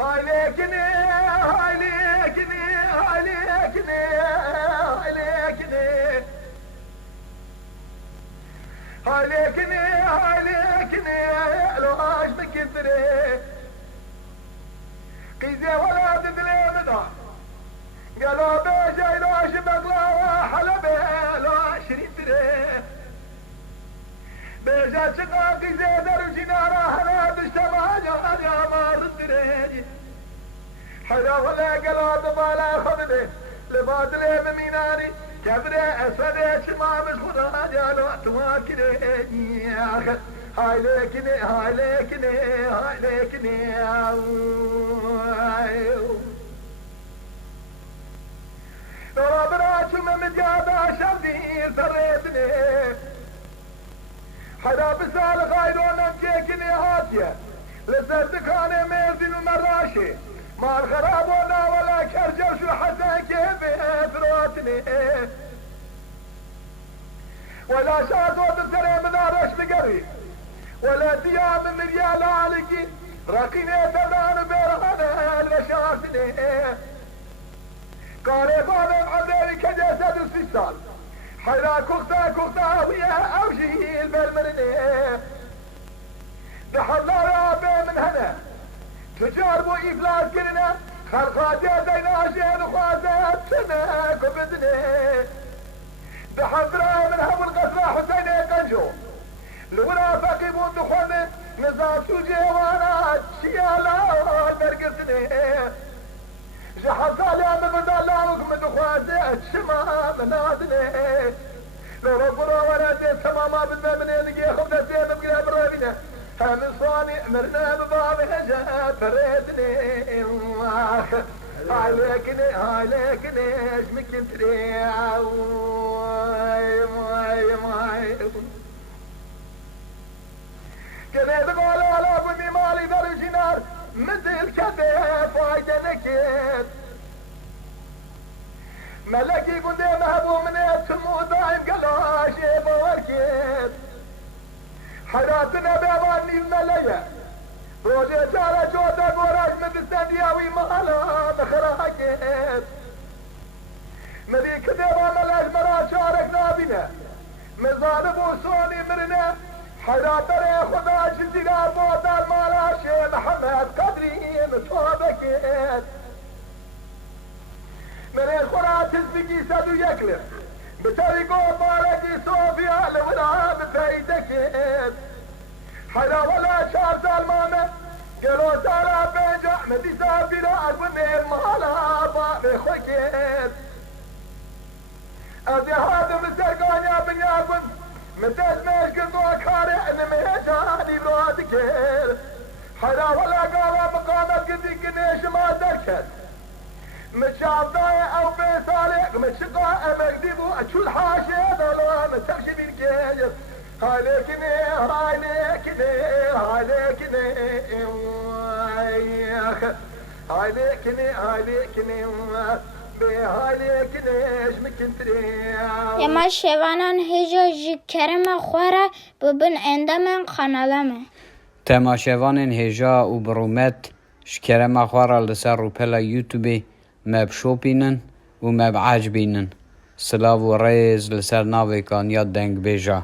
هاي ليكني هاي ليكني هاي ليكني هاي ليكني هاي ليكني هاي ليكني لو عاش بكثري قيزي ولا تدري منها قالوا بيجي لو عاش بقلاوة حلبي لو عشرين دري بيجا شقاقي زيدر وجنارة هلا بالشمال يا مار الدري حدا ولا قلاد بالا خذني لباد لي بميناني كبري اسفل شمام الخدا جالو تواكلي يا اخي هاي ليكني هاي ليكني هاي ليكني لو براشم مجابا شمدير تريتني حدا بسال غايدون امشيكني هاتيه لسردكاني ميزين المراشي ما الخراب ولا كرجوش وحتى كيف ثروتني ولا شاد وتسري من عرش بقري ولا ديام من ريال عليكي راكيني تدان بيرغانا المشاكني قاربان عذيري كجسد السيسال حيلا كوختا ويا اوشي البرمرني نحضر ابي من هنا تجاربوا إفلاس كلنا خلقات يدينا شين خوازات سنة كبدني بحضرة من هم القصرة حسيني قنجو لولا فقيبون دخوني نظام سوجي وانا شيالا مرقسني جحل صالي من مدالارك من خوازات شما منادني لو ربنا ورد سماما بالمبني لقي خبنا زين بقرب رابنا من صانع مرنا بباب هجا فردني عليكني عليكني ايش ممكن تري كذا تقول ولا بني مالي درج نار مثل كذا فايدة نكت ملكي قد مهبو من يتسمو دايم قلاشي بوركت حياتنا بيضاني الملايا روجي سارة جودة قراش من السدياوي مالا بخراكت مذي كذبا ملاش مرا شارك نابنا مظالم وصوني مرنا حياتنا خدا جزيلا بودان مالا شي محمد قدري مصابكت من الخرا تزبكي سدو يكلف بطريقو مالكي صوفيا لولا بفايدكت حدا ولا شهر سلمانة قالوا سارة بيجا مدي سافرة أربني مالا بامي خوكت أزي هذا مزرقان يا بن يابن مدد ميش قلتو أكاري إنمي جاني براتكت حدا ولا قالا بقامت قدي قنيش ما دركت متشاف ضايع او بيصالح متشقى مكذبو اشول حاشي ظلام تمشي بالكيس هاي ليكني هاي ليكني هاي ليكني هاي ليكني هاي ليكني بهاي ليكني ايش ممكن تريا يما شوانان هجا جي كرم خوارا ببن عندما قنالمه تماشوان هجا و برومت شكرم خوارا لسر روپلا يوتيوبي مب شوپینن و مب عجبینن سلاو و ریز لسر ناوی کان یا دنگ بیجا